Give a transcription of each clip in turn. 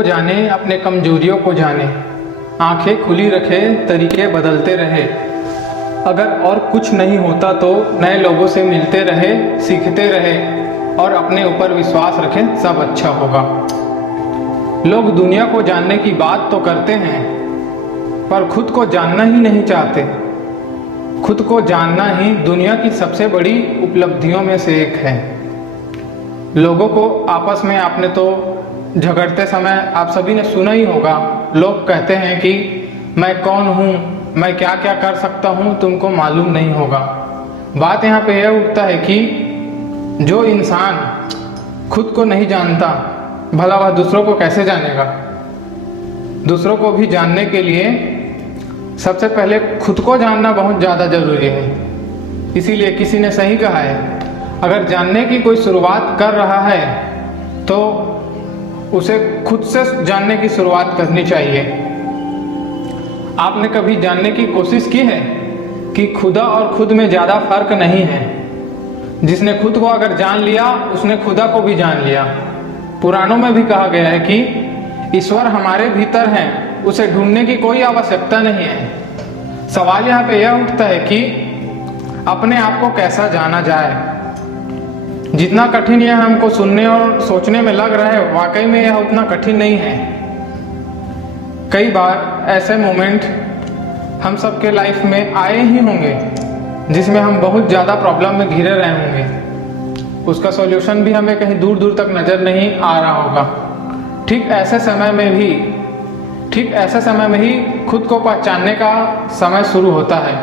को जाने, अपने कमजोरियों को जाने, आंखें खुली रखे, तरीके बदलते रहे। अगर और कुछ नहीं होता तो नए लोगों से मिलते रहे, सीखते रहे और अपने ऊपर विश्वास रखें, सब अच्छा होगा। लोग दुनिया को जानने की बात तो करते हैं, पर खुद को जानना ही नहीं चाहते। खुद को जानना ही दुनिया की सबसे बड़ी उपलब्धियों में से एक है। लोगों को आपस में आपने तो झगड़ते समय आप सभी ने सुना ही होगा, लोग कहते हैं कि मैं कौन हूँ, मैं क्या क्या कर सकता हूँ, तुमको मालूम नहीं होगा। बात यहाँ पे यह उठता है कि जो इंसान खुद को नहीं जानता, भला वह दूसरों को कैसे जानेगा। दूसरों को भी जानने के लिए सबसे पहले खुद को जानना बहुत ज़्यादा ज़रूरी है। इसीलिए किसी ने सही कहा है, अगर जानने की कोई शुरुआत कर रहा है तो उसे खुद से जानने की शुरुआत करनी चाहिए। आपने कभी जानने की कोशिश की है कि खुदा और खुद में ज़्यादा फर्क नहीं है। जिसने खुद को अगर जान लिया, उसने खुदा को भी जान लिया। पुराणों में भी कहा गया है कि ईश्वर हमारे भीतर हैं, उसे ढूंढने की कोई आवश्यकता नहीं है। सवाल यहाँ पे यह उठता है कि अपने आप को कैसा जाना जाए। जितना कठिन यह हमको सुनने और सोचने में लग रहा है, वाकई में यह उतना कठिन नहीं है। कई बार ऐसे मोमेंट हम सबके लाइफ में आए ही होंगे जिसमें हम बहुत ज़्यादा प्रॉब्लम में घिरे रहे होंगे। उसका सॉल्यूशन भी हमें कहीं दूर दूर तक नज़र नहीं आ रहा होगा। ठीक ऐसे समय में ही खुद को पहचानने का समय शुरू होता है।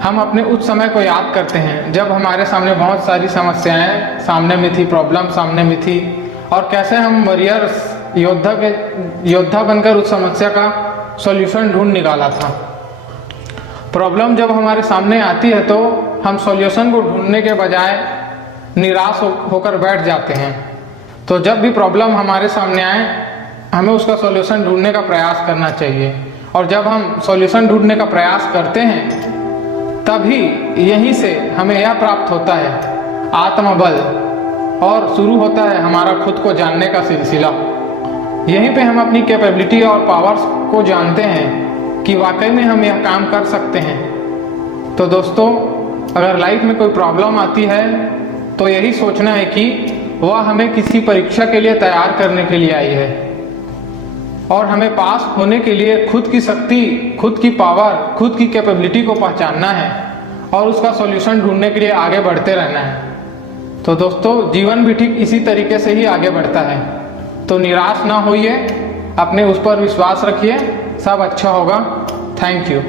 हम अपने उस समय को याद करते हैं जब हमारे सामने बहुत सारी समस्याएं सामने में थी, प्रॉब्लम सामने में थी, और कैसे हम वॉरियर्स योद्धा बनकर उस समस्या का सॉल्यूशन ढूंढ निकाला था। प्रॉब्लम जब हमारे सामने आती है तो हम सॉल्यूशन को ढूंढने के बजाय निराश होकर बैठ जाते हैं। तो जब भी प्रॉब्लम हमारे सामने आए, हमें उसका सॉल्यूशन ढूंढने का प्रयास करना चाहिए। और जब हम सॉल्यूशन ढूंढने का प्रयास करते हैं, तभी यहीं से हमें यह प्राप्त होता है आत्मबल, और शुरू होता है हमारा खुद को जानने का सिलसिला। यहीं पे हम अपनी कैपेबिलिटी और पावर्स को जानते हैं कि वाकई में हम यह काम कर सकते हैं। तो दोस्तों, अगर लाइफ में कोई प्रॉब्लम आती है तो यही सोचना है कि वह हमें किसी परीक्षा के लिए तैयार करने के लिए आई है, और हमें पास होने के लिए खुद की शक्ति, खुद की पावर, खुद की कैपेबिलिटी को पहचानना है और उसका सॉल्यूशन ढूंढने के लिए आगे बढ़ते रहना है। तो दोस्तों, जीवन भी ठीक इसी तरीके से ही आगे बढ़ता है। तो निराश ना होइए, अपने उस पर विश्वास रखिए, सब अच्छा होगा। Thank you.